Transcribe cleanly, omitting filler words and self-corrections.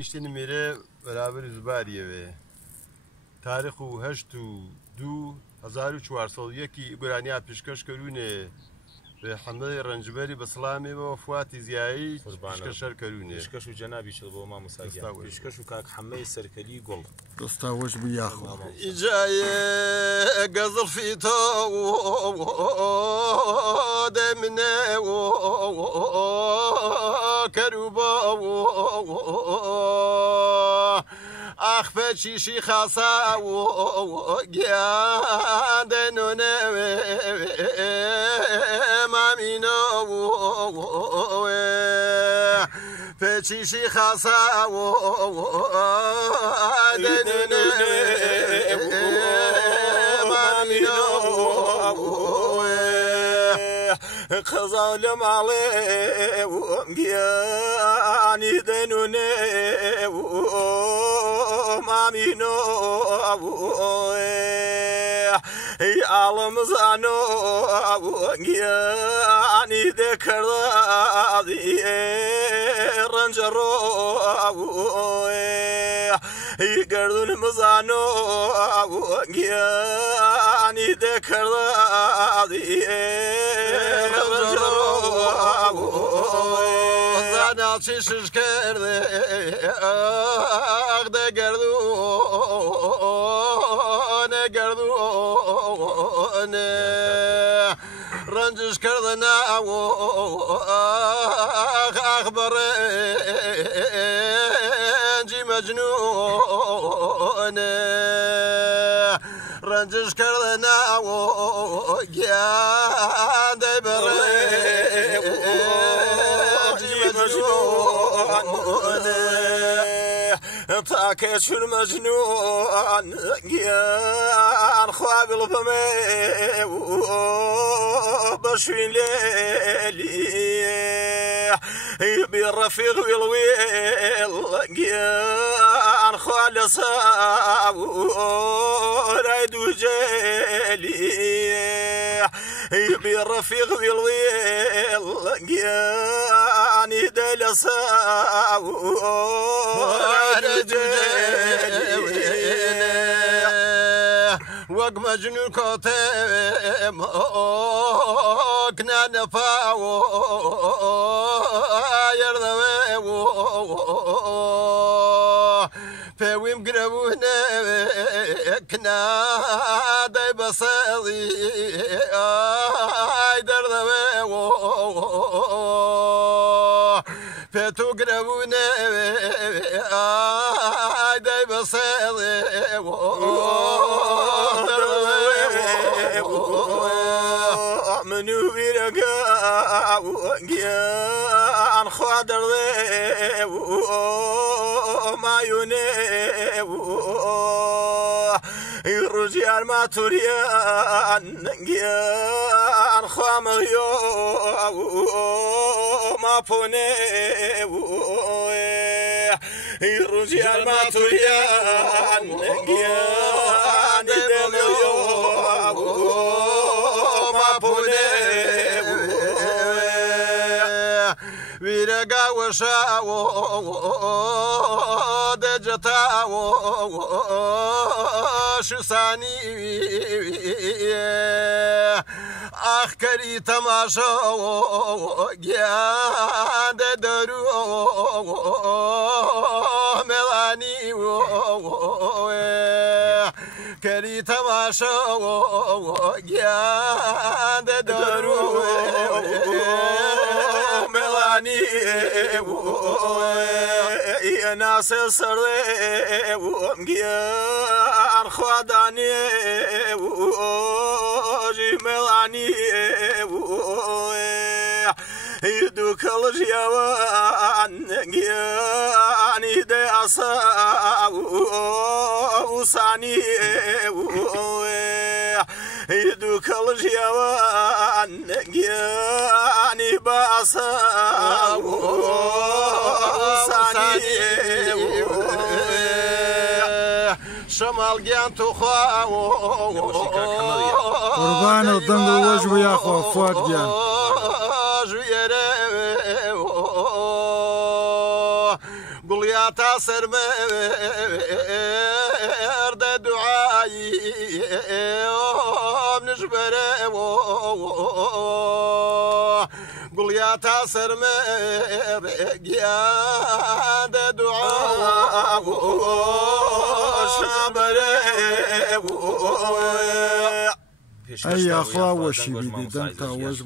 نیشتێنی مێرە بەرابەر زباریەوێ تاریخ و هەشت و 2401 گۆرانیا پێشکەش کەرونێ حەمدەی ڕەنجبەری بەسڵامێەوە وفاتی زیایی پێشکەشەر کەرونێ پێشکەش و جەنابی چڵ بۆ مامۆستا پێشکەش و کاک حەمەی سەرکەلی گوڵ دەستاوەش بویاخۆ ئیجایە گەزڵفی تۆ دەمنێ کەروبە ئاخ پەچیشی خاسا گیان دەنۆنەوێ مامینۆ پەچیشی خاسا دەنۆنەوێ مامینۆ قەزا لە ماڵێ گیانی دەنۆنێ مامینۆ ئاڵەمزانۆ گیانی دەکردی ڕەنجەڕۆ گردون مزانۆ گیانی دەکردی ڕەنجەڕۆ زانا چشش کرده گردونه رنجش کردن اخبرنجی مجنونه رنجش کردن گیانده برنجی مجنونه تاکە چون مەجنون گیان خوابڵ بەمێ بەشوین لێلی بیڕەفیق ویڵویڵ گیان خوا لەسا رای دووجێلی بیڕەفیق ویڵویڵ گیانی دە لەسا وەک مەجنون کۆتێم کنانەپاوە یەردەوێ پێویم گرەبوونێ کنادەی بەسەڵی دەردەوێ پێتو گرەبوونێ دەی بەسەڵێ من و بیرەگە گیان خوا دەڕێ مایونێ ڕوجی ئارماتوریان گیان خوا مەغیۆ ماپۆنێ ڕوجی ئارماتوریان گیانی دەمەوە ماپۆنێ ویرەگا وەشاوە دەجەتاوە شوسانی ئاخ کەری تەماشاوە گیان دەدەرو مێڵانی کەری تەماشاوە گیان دەدەرو مێڵانی ناسێ سەرێ گیان خوادانێ ژی مێڵانی دوو کەڵژیاوان گیانی دێ ئاسا وسانی دوو کەڵژیاوان گیانی باسا وسانی شەماڵگیان توخوا قوربانە و دەنگ و وەژ و یاخوا فواد گیان گوڵیا قڵیاتا سەرمەردە دوعایی نژبەرەوە قڵیاتا سەرمەرگیاندە دوعاوە شابەرەوە أي أخوة وشي بدي دنتا وش